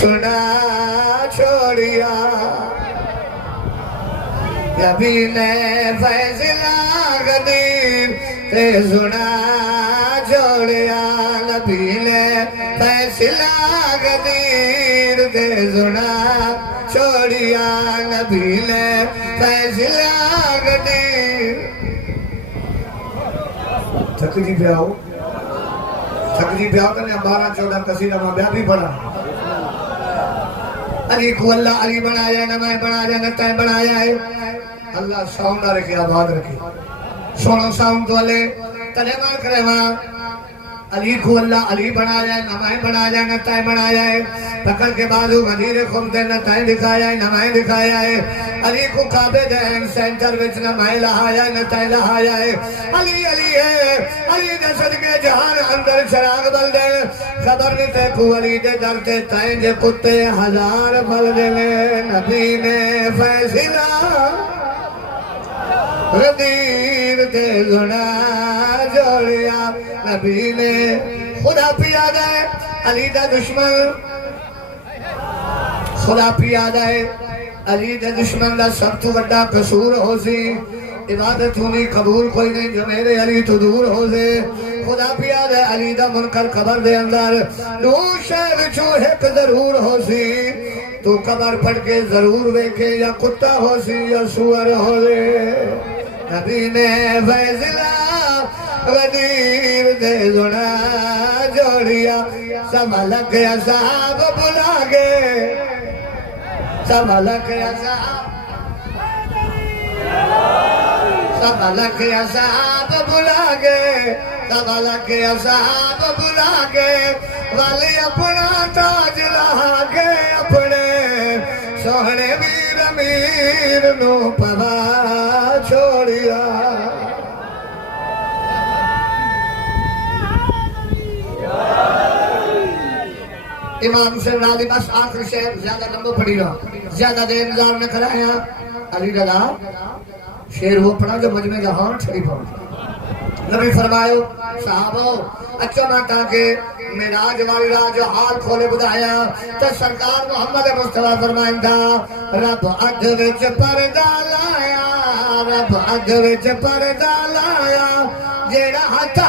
سنا چھوڑیا نبی نے فیصلہ قدیر تے سنا چھوڑیا نبی نے فیصلہ قدیر تے سنا چھوڑیا نبی نے فیصلہ قدیر تھک جی پہ آؤ کرنے 12-14 قصیدہ میں بیان بھی پڑھا علی کو اللہ علی بنایا نمائے بنایا نتائے بنایا ہے اللہ ساؤنڈ رکھے آباد رکھے سونا ساؤنڈ تو علی تلیمان کرے وہاں علی کو اللہ علی بنایا ہے نمائے بنایا نتائے بنایا ہے پکڑ کے بازو غدیر خمدے نتائے دکھایا ہے نمائے دکھایا ہے علی کو کعبے دہن سینٹر وچ نمائے لہایا ہے نتائے لہایا ہے علی علی ہے علی دے صدقے جہان اندر چراغ بل دے خبر نہیں تے کو علی دے درتے تائیں جے کتے 1000 بل دے نبی نے فیصلہ غدیر دے گنا جوڑیا نبی نے خدا پیاد ہے علی دا دشمن خدا پیاد ہے علی دا دشمن دا سب تو بڑا قصور ہو سی عبادت ہونی قبول کوئی نہیں جو میرے علی تو دور ہو سے خدا پیاد ہے علی دا منکر قبر دے اندر دو شہر چو ایک ضرور ہو سی تو قبر پڑھ کے ضرور ویکھے یا کتا ہو سی یا سور ہو سے نبی نے فیصلہ غدیر دے گنا جوڑیا سنبھلک اصحاب بلا گے سنبھلک اصحاب بلا گے سنبھلک اصحاب بلا گے والی اپنا تاج لہا گے اپنے سوہنے ویر امیر نو پوا چھوڑیا امام سے نالی بس آخر شہر زیادہ لمبو پڑی رہا زیادہ دیر انتظار نہ کرایا علی رضا شیر وہ پڑھا جو مجمع جہان شریف ہو نبی فرمائیو صحابو اچھا ماتا کہ میراج والی راہ جو حال کھولے بدایا تو سرکار محمد مصطفیٰ فرمائن تھا رب اگ وچ پردہ لایا رب اگ وچ پردہ لایا جیڑا ہتھا